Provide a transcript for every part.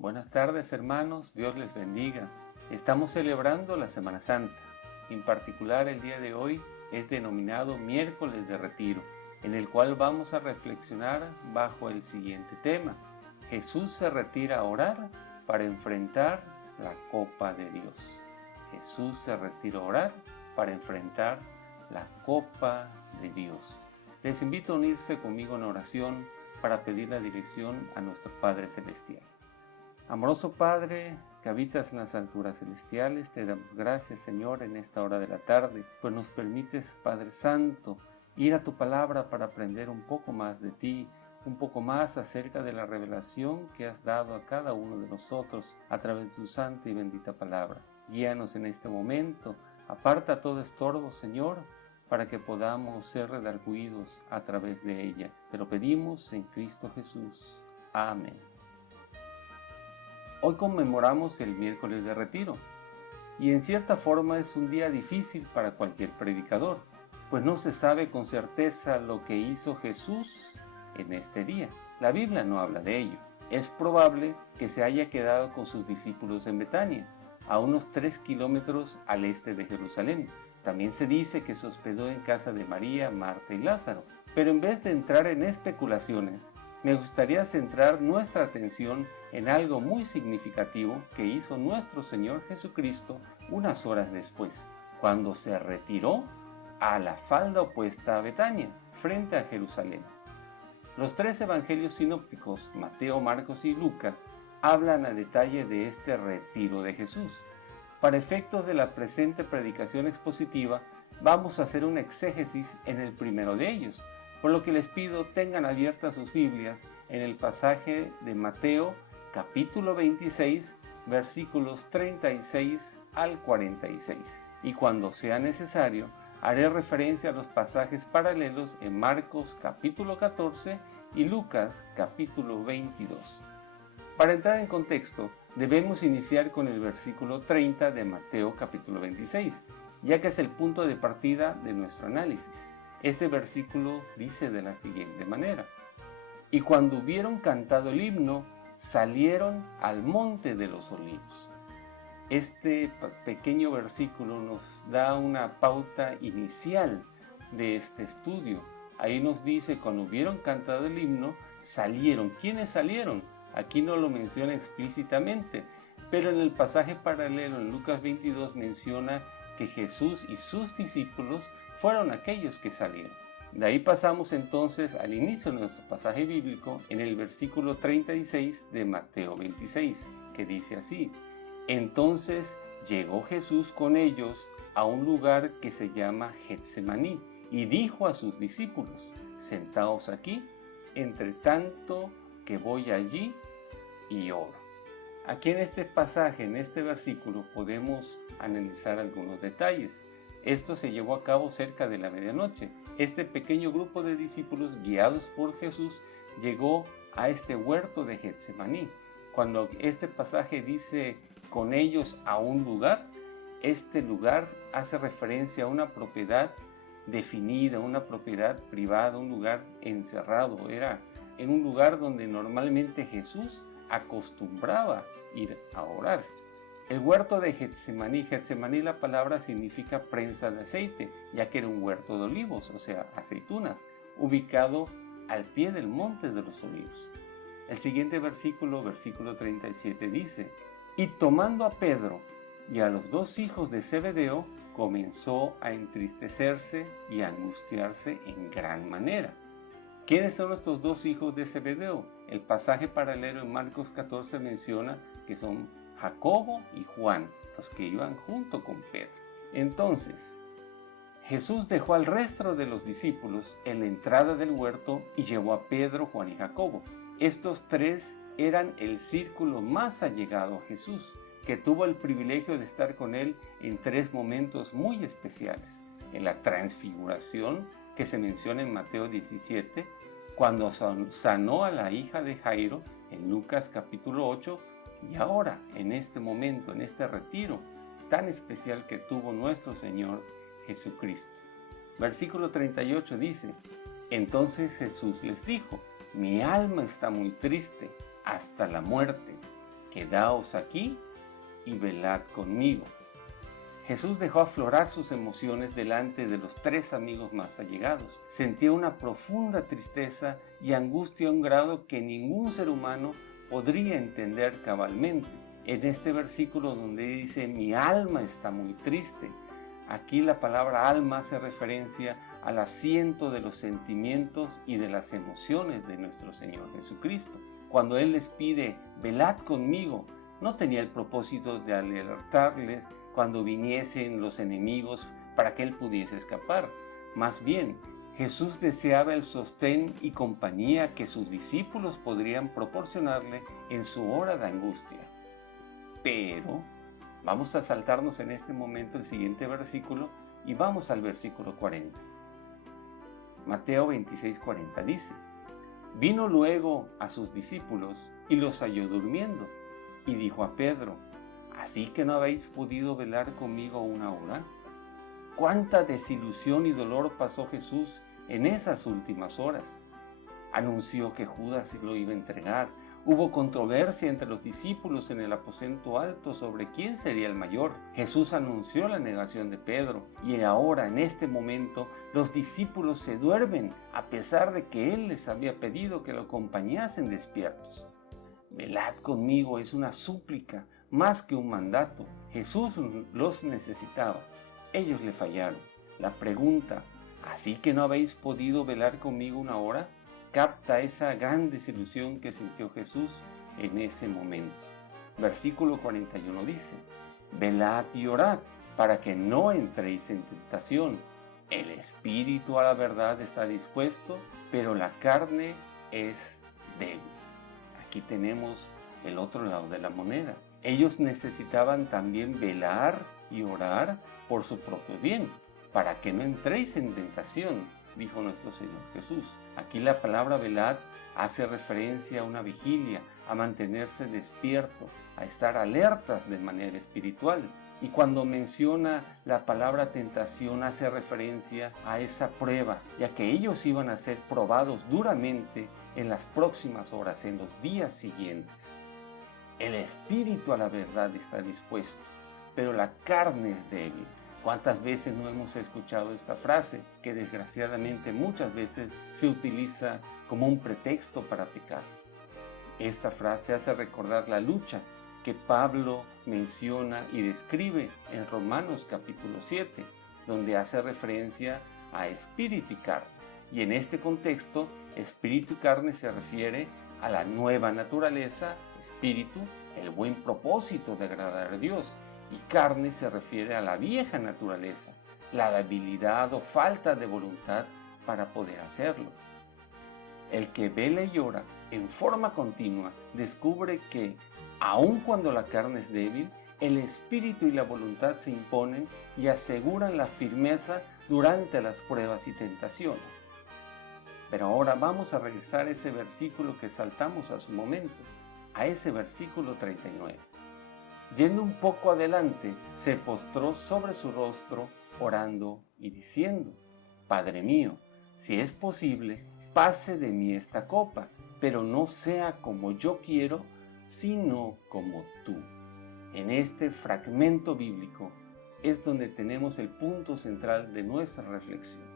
Buenas tardes, hermanos, Dios les bendiga. Estamos celebrando la Semana Santa. En particular, el día de hoy es denominado Miércoles de Retiro, en el cual vamos a reflexionar bajo el siguiente tema: Jesús se retira a orar para enfrentar la copa de Dios. Jesús se retira a orar para enfrentar la copa de Dios. Les invito a unirse conmigo en oración para pedir la dirección a nuestro Padre Celestial. Amoroso Padre, que habitas en las alturas celestiales, te damos gracias, Señor, en esta hora de la tarde, pues nos permites, Padre Santo, ir a tu palabra para aprender un poco más de ti, un poco más acerca de la revelación que has dado a cada uno de nosotros a través de tu santa y bendita palabra. Guíanos en este momento, aparta todo estorbo, Señor, para que podamos ser redarguidos a través de ella. Te lo pedimos en Cristo Jesús. Amén. Hoy conmemoramos el miércoles de retiro, y en cierta forma es un día difícil para cualquier predicador, pues no se sabe con certeza lo que hizo Jesús en este día. La Biblia no habla de ello. Es probable que se haya quedado con sus discípulos en Betania, a unos 3 kilómetros al este de Jerusalén. También se dice que se hospedó en casa de María, Marta y Lázaro. Pero en vez de entrar en especulaciones, me gustaría centrar nuestra atención en algo muy significativo que hizo nuestro Señor Jesucristo unas horas después, cuando se retiró a la falda opuesta a Betania, frente a Jerusalén. Los 3 evangelios sinópticos, Mateo, Marcos y Lucas, hablan a detalle de este retiro de Jesús. Para efectos de la presente predicación expositiva, vamos a hacer un exégesis en el primero de ellos, por lo que les pido tengan abiertas sus Biblias en el pasaje de Mateo, capítulo 26, versículos 36 al 46. Y cuando sea necesario, haré referencia a los pasajes paralelos en Marcos, capítulo 14 y Lucas, capítulo 22. Para entrar en contexto, debemos iniciar con el versículo 30 de Mateo, capítulo 26, ya que es el punto de partida de nuestro análisis. Este versículo dice de la siguiente manera: y cuando hubieron cantado el himno, salieron al monte de los olivos. Este pequeño versículo nos da una pauta inicial de este estudio. Ahí nos dice, cuando hubieron cantado el himno, salieron. ¿Quiénes salieron? Aquí no lo menciona explícitamente, pero en el pasaje paralelo en Lucas 22 menciona que Jesús y sus discípulos fueron aquellos que salieron. De ahí pasamos entonces al inicio de nuestro pasaje bíblico en el versículo 36 de Mateo 26, que dice así: entonces llegó Jesús con ellos a un lugar que se llama Getsemaní y dijo a sus discípulos: sentaos aquí, entre tanto que voy allí y oro. Aquí en este pasaje, en este versículo, podemos analizar algunos detalles. Esto se llevó a cabo cerca de la medianoche. Este pequeño grupo de discípulos, guiados por Jesús, llegó a este huerto de Getsemaní. Cuando este pasaje dice con ellos a un lugar, este lugar hace referencia a una propiedad definida, una propiedad privada, un lugar encerrado. Era en un lugar donde normalmente Jesús acostumbraba ir a orar. El huerto de Getsemaní, la palabra significa prensa de aceite, ya que era un huerto de olivos, o sea, aceitunas, ubicado al pie del monte de los olivos. El siguiente versículo, versículo 37, dice: y tomando a Pedro y a los 2 hijos de Zebedeo, comenzó a entristecerse y a angustiarse en gran manera. ¿Quiénes son estos 2 hijos de Zebedeo? El pasaje paralelo en Marcos 14 menciona que son Jacobo y Juan, los que iban junto con Pedro. Entonces, Jesús dejó al resto de los discípulos en la entrada del huerto y llevó a Pedro, Juan y Jacobo. Estos 3 eran el círculo más allegado a Jesús, que tuvo el privilegio de estar con él en 3 momentos muy especiales. En la transfiguración, que se menciona en Mateo 17, cuando sanó a la hija de Jairo, en Lucas capítulo 8, y ahora, en este momento, en este retiro tan especial que tuvo nuestro Señor Jesucristo. Versículo 38 dice: entonces Jesús les dijo: mi alma está muy triste hasta la muerte. quedaos aquí y velad conmigo. Jesús dejó aflorar sus emociones delante de los 3 amigos más allegados. Sentía una profunda tristeza y angustia a un grado que ningún ser humano podría entender cabalmente. En este versículo donde dice, mi alma está muy triste, aquí la palabra alma hace referencia al asiento de los sentimientos y de las emociones de nuestro Señor Jesucristo. Cuando Él les pide, velad conmigo, no tenía el propósito de alertarles cuando viniesen los enemigos para que Él pudiese escapar. Más bien, Jesús deseaba el sostén y compañía que sus discípulos podrían proporcionarle en su hora de angustia. Pero vamos a saltarnos en este momento el siguiente versículo y vamos al versículo 40. Mateo 26:40 dice, vino luego a sus discípulos y los halló durmiendo, y dijo a Pedro, ¿así que no habéis podido velar conmigo una hora? ¿Cuánta desilusión y dolor pasó Jesús en esas últimas horas? Anunció que Judas lo iba a entregar. Hubo controversia entre los discípulos en el aposento alto sobre quién sería el mayor. Jesús anunció la negación de Pedro y ahora, en este momento, los discípulos se duermen a pesar de que Él les había pedido que lo acompañasen despiertos. Velad conmigo es una súplica más que un mandato. Jesús los necesitaba. Ellos le fallaron. La pregunta, ¿así que no habéis podido velar conmigo una hora?, capta esa gran desilusión que sintió Jesús en ese momento. Versículo 41 dice, velad y orad para que no entréis en tentación. El espíritu a la verdad está dispuesto, pero la carne es débil. Aquí tenemos el otro lado de la moneda. Ellos necesitaban también velar y orar por su propio bien, para que no entréis en tentación, dijo nuestro Señor Jesús. Aquí la palabra velad hace referencia a una vigilia, a mantenerse despierto, a estar alertas de manera espiritual. Y cuando menciona la palabra tentación hace referencia a esa prueba, ya que ellos iban a ser probados duramente en las próximas horas, en los días siguientes. El espíritu a la verdad está dispuesto, pero la carne es débil. ¿Cuántas veces no hemos escuchado esta frase que desgraciadamente muchas veces se utiliza como un pretexto para pecar? Esta frase hace recordar la lucha que Pablo menciona y describe en Romanos capítulo 7, donde hace referencia a espíritu y carne. Y en este contexto, espíritu y carne se refiere a la nueva naturaleza, espíritu, el buen propósito de agradar a Dios, y carne se refiere a la vieja naturaleza, la debilidad o falta de voluntad para poder hacerlo. El que vela y ora en forma continua descubre que, aun cuando la carne es débil, el espíritu y la voluntad se imponen y aseguran la firmeza durante las pruebas y tentaciones. Pero ahora vamos a regresar a ese versículo que saltamos hace un momento, a ese versículo 39. Yendo un poco adelante, se postró sobre su rostro, orando y diciendo, Padre mío, si es posible, pase de mí esta copa, pero no sea como yo quiero, sino como tú. En este fragmento bíblico es donde tenemos el punto central de nuestra reflexión.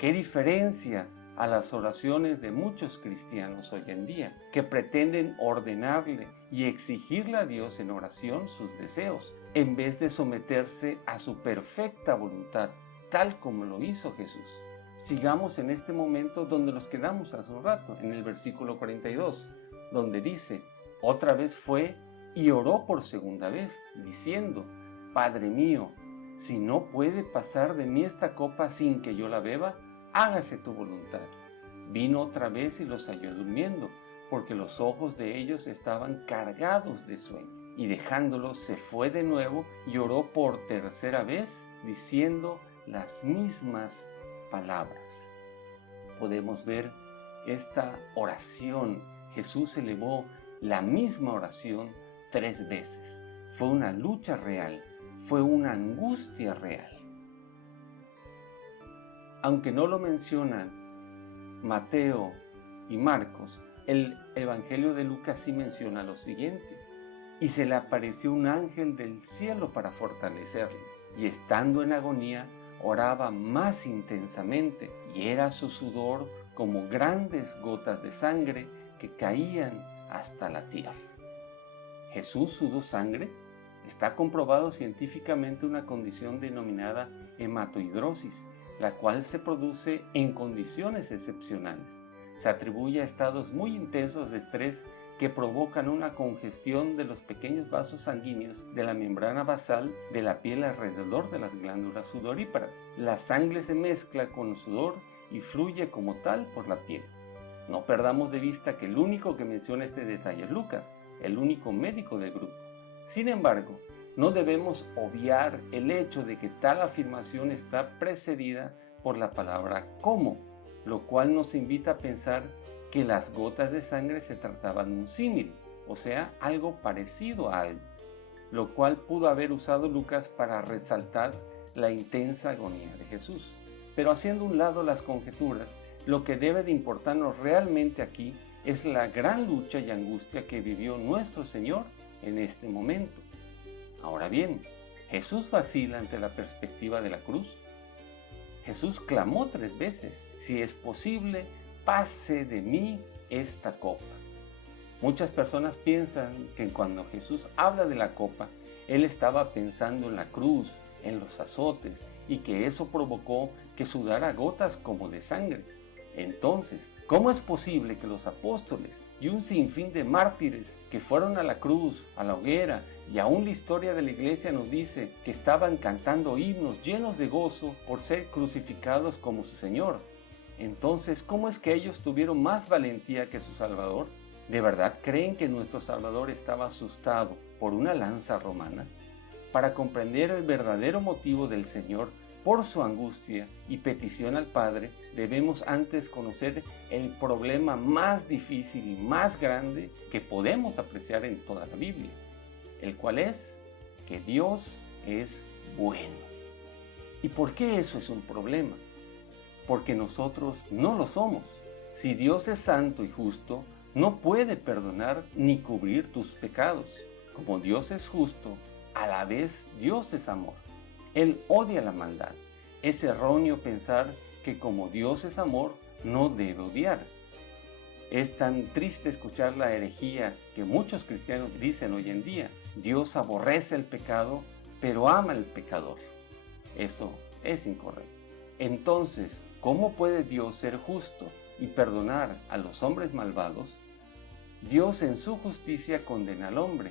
¿Qué diferencia a las oraciones de muchos cristianos hoy en día, que pretenden ordenarle y exigirle a Dios en oración sus deseos, en vez de someterse a su perfecta voluntad, tal como lo hizo Jesús? Sigamos en este momento donde nos quedamos hace un rato, en el versículo 42, donde dice, otra vez fue y oró por segunda vez, diciendo, Padre mío, si no puede pasar de mí esta copa sin que yo la beba, hágase tu voluntad. Vino otra vez y los halló durmiendo, porque los ojos de ellos estaban cargados de sueño. Y dejándolos se fue de nuevo y oró por tercera vez, diciendo las mismas palabras. Podemos ver esta oración. Jesús elevó la misma oración 3 veces. Fue una lucha real, fue una angustia real. Aunque no lo mencionan Mateo y Marcos, el Evangelio de Lucas sí menciona lo siguiente. y se le apareció un ángel del cielo para fortalecerle, y estando en agonía, oraba más intensamente, y era su sudor como grandes gotas de sangre que caían hasta la tierra. ¿Jesús sudó sangre? Está comprobado científicamente una condición denominada hematohidrosis, la cual se produce en condiciones excepcionales. Se atribuye a estados muy intensos de estrés que provocan una congestión de los pequeños vasos sanguíneos de la membrana basal de la piel alrededor de las glándulas sudoríparas. La sangre se mezcla con el sudor y fluye como tal por la piel. No perdamos de vista que el único que menciona este detalle es Lucas, el único médico del grupo. Sin embargo, no debemos obviar el hecho de que tal afirmación está precedida por la palabra como, lo cual nos invita a pensar que las gotas de sangre se trataban de un símil, o sea, algo parecido a algo, lo cual pudo haber usado Lucas para resaltar la intensa agonía de Jesús. Pero haciendo un lado las conjeturas, lo que debe de importarnos realmente aquí es la gran lucha y angustia que vivió nuestro Señor en este momento. Ahora bien, ¿Jesús vacila ante la perspectiva de la cruz? Jesús clamó 3 veces: si es posible, pase de mí esta copa. Muchas personas piensan que cuando Jesús habla de la copa, Él estaba pensando en la cruz, en los azotes, y que eso provocó que sudara gotas como de sangre. Entonces, ¿cómo es posible que los apóstoles y un sinfín de mártires que fueron a la cruz, a la hoguera, y aún la historia de la iglesia nos dice que estaban cantando himnos llenos de gozo por ser crucificados como su Señor? Entonces, ¿cómo es que ellos tuvieron más valentía que su Salvador? ¿De verdad creen que nuestro Salvador estaba asustado por una lanza romana? Para comprender el verdadero motivo del Señor por su angustia y petición al Padre, debemos antes conocer el problema más difícil y más grande que podemos apreciar en toda la Biblia, el cual es que Dios es bueno. ¿Y por qué eso es un problema? Porque nosotros no lo somos. Si Dios es santo y justo, no puede perdonar ni cubrir tus pecados. Como Dios es justo, a la vez Dios es amor. Él odia la maldad. Es erróneo pensar que como Dios es amor, no debe odiar. Es tan triste escuchar la herejía que muchos cristianos dicen hoy en día: Dios aborrece el pecado, pero ama al pecador. Eso es incorrecto. Entonces, ¿cómo puede Dios ser justo y perdonar a los hombres malvados? Dios en su justicia condena al hombre,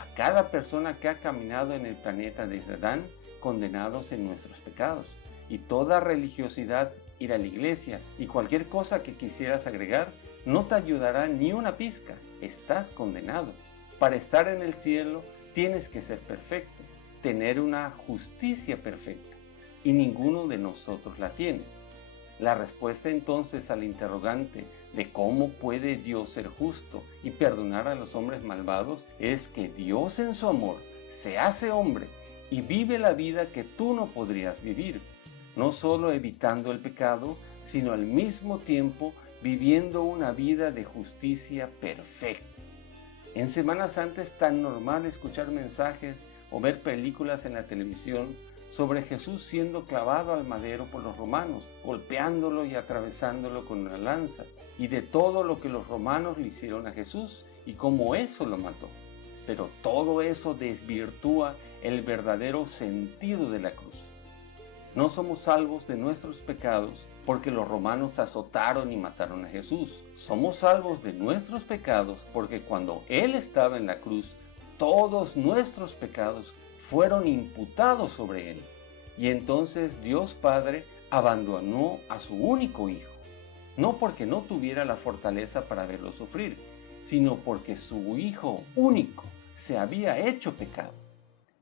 a cada persona que ha caminado en el planeta desde Adán, condenados en nuestros pecados. Y toda religiosidad, ir a la iglesia y cualquier cosa que quisieras agregar no te ayudará ni una pizca. Estás condenado. Para estar en el cielo tienes que ser perfecto, tener una justicia perfecta, y ninguno de nosotros la tiene. La respuesta entonces al interrogante de cómo puede Dios ser justo y perdonar a los hombres malvados es que Dios en su amor se hace hombre y vive la vida que tú no podrías vivir, no solo evitando el pecado, sino al mismo tiempo viviendo una vida de justicia perfecta. En Semana Santa es tan normal escuchar mensajes o ver películas en la televisión sobre Jesús siendo clavado al madero por los romanos, golpeándolo y atravesándolo con una lanza, y de todo lo que los romanos le hicieron a Jesús y cómo eso lo mató. Pero todo eso desvirtúa el verdadero sentido de la cruz. No somos salvos de nuestros pecados porque los romanos azotaron y mataron a Jesús. Somos salvos de nuestros pecados porque cuando Él estaba en la cruz, todos nuestros pecados fueron imputados sobre Él. Y entonces Dios Padre abandonó a su único Hijo, no porque no tuviera la fortaleza para verlo sufrir, sino porque su Hijo único se había hecho pecado.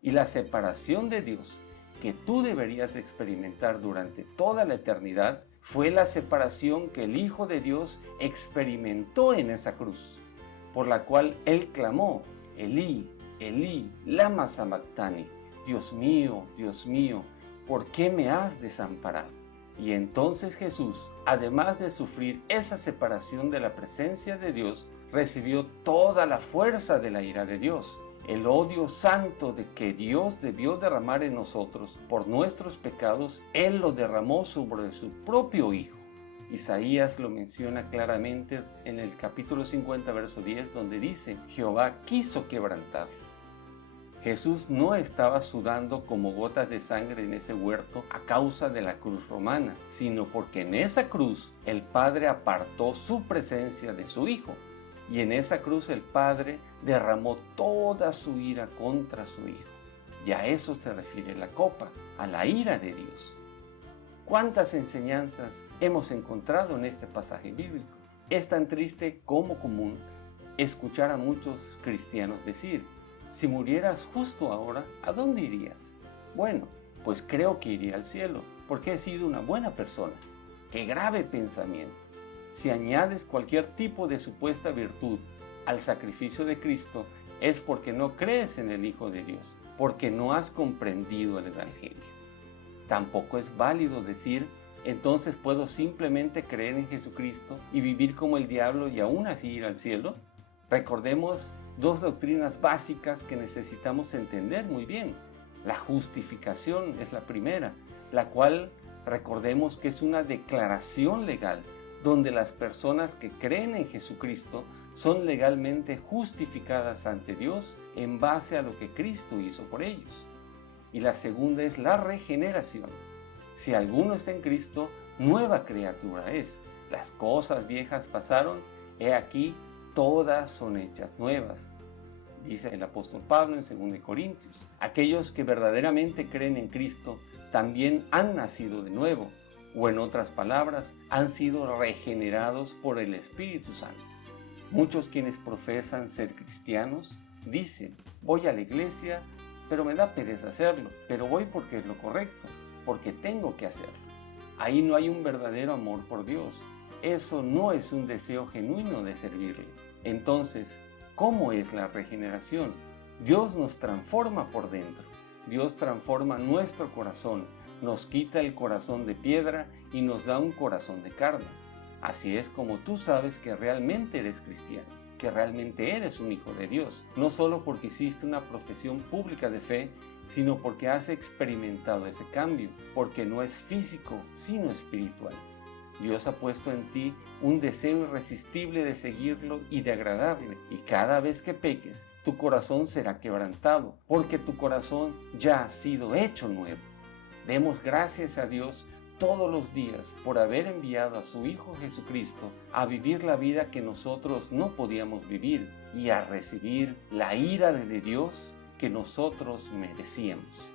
Y la separación de Dios que tú deberías experimentar durante toda la eternidad fue la separación que el Hijo de Dios experimentó en esa cruz, por la cual Él clamó: Elí, Elí, lama sabactani, Dios mío, ¿por qué me has desamparado? Y entonces Jesús, además de sufrir esa separación de la presencia de Dios, recibió toda la fuerza de la ira de Dios. el odio santo de que Dios debió derramar en nosotros por nuestros pecados, Él lo derramó sobre su propio Hijo. Isaías lo menciona claramente en el capítulo 50, verso 10, donde dice: Jehová quiso quebrantarlo. Jesús no estaba sudando como gotas de sangre en ese huerto a causa de la cruz romana, sino porque en esa cruz el Padre apartó su presencia de su Hijo. Y en esa cruz el Padre derramó toda su ira contra su Hijo. Y a eso se refiere la copa, a la ira de Dios. ¿Cuántas enseñanzas hemos encontrado en este pasaje bíblico? Es tan triste como común escuchar a muchos cristianos decir: si murieras justo ahora, ¿a dónde irías? Bueno, pues creo que iría al cielo, porque he sido una buena persona. ¡Qué grave pensamiento! Si añades cualquier tipo de supuesta virtud al sacrificio de Cristo, es porque no crees en el Hijo de Dios, porque no has comprendido el Evangelio. Tampoco es válido decir: entonces puedo simplemente creer en Jesucristo y vivir como el diablo y aún así ir al cielo. Recordemos dos doctrinas básicas que necesitamos entender muy bien. La justificación es la primera, la cual recordemos que es una declaración legal, donde las personas que creen en Jesucristo son legalmente justificadas ante Dios en base a lo que Cristo hizo por ellos. Y la segunda es la regeneración. Si alguno está en Cristo, nueva criatura es. Las cosas viejas pasaron, he aquí, todas son hechas nuevas. Dice el apóstol Pablo en 2 Corintios. Aquellos que verdaderamente creen en Cristo también han nacido de nuevo, o en otras palabras, han sido regenerados por el Espíritu Santo. Muchos quienes profesan ser cristianos dicen: voy a la iglesia, pero me da pereza hacerlo, pero voy porque es lo correcto, porque tengo que hacerlo. Ahí no hay un verdadero amor por Dios. Eso no es un deseo genuino de servirle. Entonces, ¿cómo es la regeneración? Dios nos transforma por dentro. Dios transforma nuestro corazón, nos quita el corazón de piedra y nos da un corazón de carne. Así es como tú sabes que realmente eres cristiano, que realmente eres un hijo de Dios, no solo porque hiciste una profesión pública de fe, sino porque has experimentado ese cambio, porque no es físico, sino espiritual. Dios ha puesto en ti un deseo irresistible de seguirlo y de agradarle, y cada vez que peques, tu corazón será quebrantado, porque tu corazón ya ha sido hecho nuevo. Demos gracias a Dios todos los días por haber enviado a su Hijo Jesucristo a vivir la vida que nosotros no podíamos vivir y a recibir la ira de Dios que nosotros merecíamos.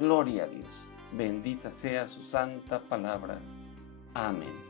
Gloria a Dios. Bendita sea su santa palabra. Amén.